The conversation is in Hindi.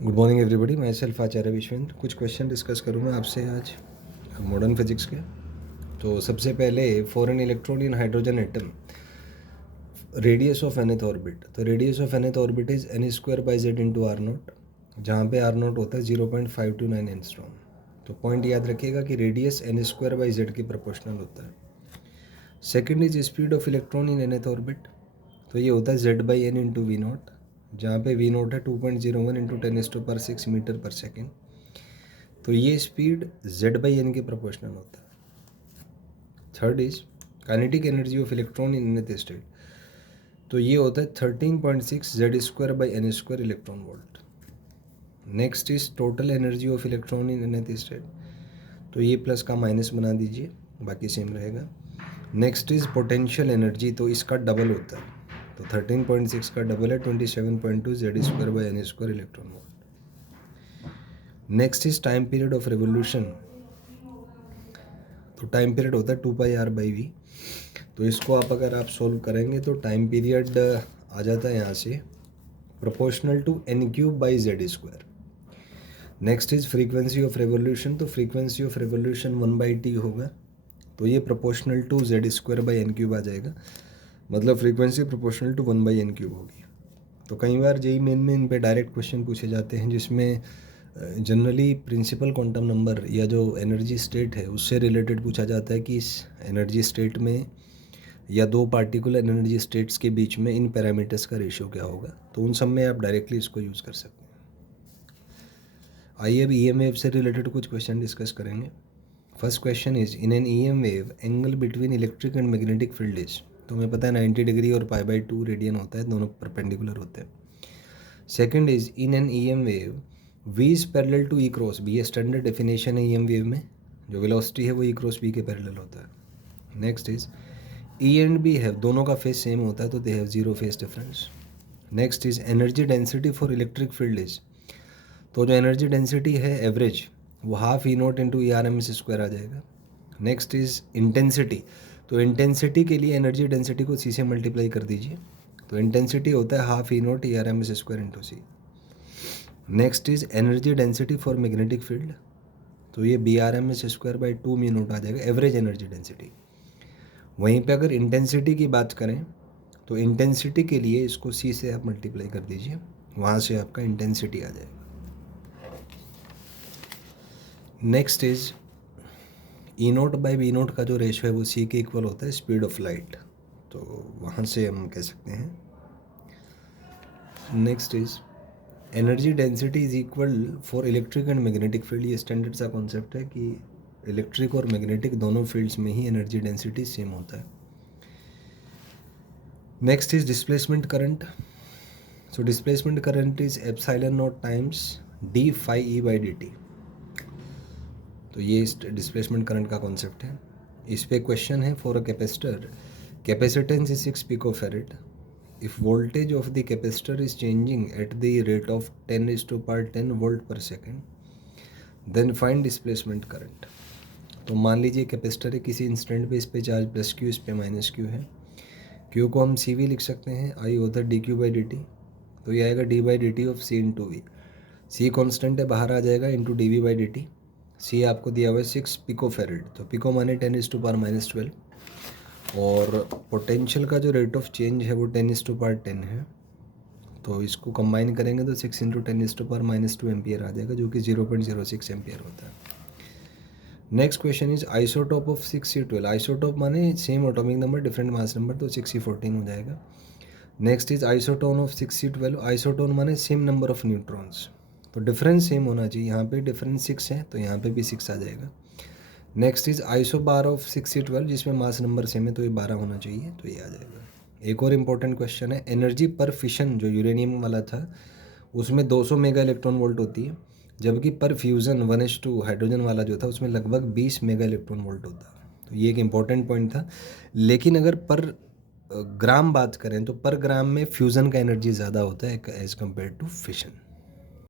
गुड मॉर्निंग एवरीबॉडी, माई सेल्फ आचार्य विश्वेंद्र। कुछ क्वेश्चन डिस्कस करूँगा आपसे आज मॉडर्न फिजिक्स के। तो सबसे पहले for an electron in hydrogen atom radius of nth orbit. तो radius of nth orbit is n square by Z into r naught, जहाँ पे आर नोट होता है 0.529 एंगस्ट्रॉम। तो पॉइंट याद रखिएगा कि radius n square by z के प्रोपोर्शनल होता है। Second is speed of electron in nth orbit. तो ये होता है z by n into v naught, जहाँ पे वी नोट है 2.01 इंटू 10⁻⁶ मीटर पर सेकेंड। तो ये स्पीड जेड बाई एन के प्रोपोर्शनल होता है। Third is kinetic energy of electron in nth state. तो ये होता है 13.6 z square by n square electron volt. Next is total energy of electron in nth state. तो ये प्लस का माइनस बना दीजिए, बाकी सेम रहेगा। नेक्स्ट इज पोटेंशियल एनर्जी, तो इसका डबल होता है। तो 13.6 का डबल है 27.2 z square by n square electron volt. Next is time period of revolution. तो टाइम पीरियड होता है 2πr/v। तो इसको अगर आप सोल्व करेंगे तो टाइम पीरियड आ जाता है यहाँ से proportional to n³/z²। Next is frequency of revolution. तो फ्रीक्वेंसी ऑफ रेवोल्यूशन 1/t होगा, तो ये प्रोपोर्शनल टू z²/n³ आ जाएगा, मतलब फ्रीक्वेंसी प्रोपोर्शनल टू 1/n³ होगी। तो कई बार जेई मेन में इन पे डायरेक्ट क्वेश्चन पूछे जाते हैं, जिसमें जनरली प्रिंसिपल क्वांटम नंबर या जो एनर्जी स्टेट है उससे रिलेटेड पूछा जाता है कि इस एनर्जी स्टेट में या दो पार्टिकुलर एनर्जी स्टेट्स के बीच में इन पैरामीटर्स का रेशियो क्या होगा। तो उन सब में आप डायरेक्टली इसको यूज़ कर सकते हैं। आइए अब EM वेव से रिलेटेड कुछ क्वेश्चन डिस्कस करेंगे। First question is in an EM wave angle between electric and magnetic field is. तो हमें पता है 90 डिग्री और π/2 रेडियन होता है, दोनों परपेंडिकुलर होते हैं। Second is in an EM wave V is parallel to E cross B। ये स्टैंडर्ड डेफिनेशन है EM वेव में, जो वेलोसिटी है वो E क्रॉस B के पैरेलल होता है। Next is E and B है, दोनों का फेज सेम होता है, तो they have zero phase difference. Next is energy density for electric field is. तो जो एनर्जी डेंसिटी है एवरेज वो ½ E0 इंटू ERMS² आ जाएगा। Next is intensity. तो इंटेंसिटी के लिए एनर्जी डेंसिटी को C से मल्टीप्लाई कर दीजिए, तो इंटेंसिटी होता है ½ E0 ERMS² into C। Next is energy density for magnetic field. तो ये BRMS²/2 μ0 आ जाएगा, एवरेज एनर्जी डेंसिटी। वहीं पे अगर इंटेंसिटी की बात करें तो इंटेंसिटी के लिए इसको C से आप मल्टीप्लाई कर दीजिए, वहाँ से आपका इंटेंसिटी आ जाएगा। नेक्स्ट इज E0/V0 का जो रेशियो है वो C के इक्वल होता है स्पीड ऑफ लाइट, तो वहाँ से हम कह सकते हैं। Next is energy density is equal for electric and magnetic field. ये स्टैंडर्ड सा कॉन्सेप्ट है कि इलेक्ट्रिक और मैग्नेटिक दोनों फील्ड्स में ही एनर्जी डेंसिटी सेम होता है। Next is displacement current. So displacement current is ε0 times d∅e/dt। तो ये डिस्प्लेसमेंट करंट का कॉन्सेप्ट है। इस पे क्वेश्चन है for a capacitor capacitance is 6 picofarad if voltage of the capacitor is changing at the rate of 10⁻10 volt per second then find displacement current। तो मान लीजिए कैपेसिटर है, किसी इंस्टेंट पे इस पे चार्ज +q, इस पे -q है। q को हम CV लिख सकते हैं, I होता है dq/dt। तो ये आएगा d/dt of C into v. C constant है, बाहर आ जाएगा, इंटू dv/dt। C आपको दिया हुआ है 6 पिकोफैरेड, तो पिको माने 10⁻12, और पोटेंशियल का जो रेट ऑफ चेंज है वो 10⁻10 है। तो इसको कंबाइन करेंगे तो 6 इंटू 10⁻2 एम्पियर आ जाएगा, जो कि 0.06 एम्पियर होता है। Next question is isotope of 6C12। Isotope माने same atomic number different mass number, तो 6C14 हो जाएगा। Next is isotone of 6C12। Isotone माने सेम नंबर ऑफ न्यूट्रॉन्स, तो डिफरेंस सेम होना चाहिए। यहाँ पे डिफरेंस 6 है, तो यहाँ पे भी 6 आ जाएगा। Next is isobar of 6C12, जिसमें मास नंबर सेम है, तो ये 12 होना चाहिए, तो ये आ जाएगा। एक और इम्पोर्टेंट क्वेश्चन है एनर्जी पर फिशन, जो यूरेनियम वाला था उसमें 200 मेगा इलेक्ट्रॉन वोल्ट होती है, जबकि पर फ्यूज़न 1:2 हाइड्रोजन वाला जो था उसमें लगभग 20 मेगा इलेक्ट्रॉन वोल्ट होता है। तो ये एक इम्पॉर्टेंट पॉइंट था। लेकिन अगर पर ग्राम बात करें तो पर ग्राम में फ्यूज़न का एनर्जी ज़्यादा होता है एज़ कम्पेयर टू फिशन।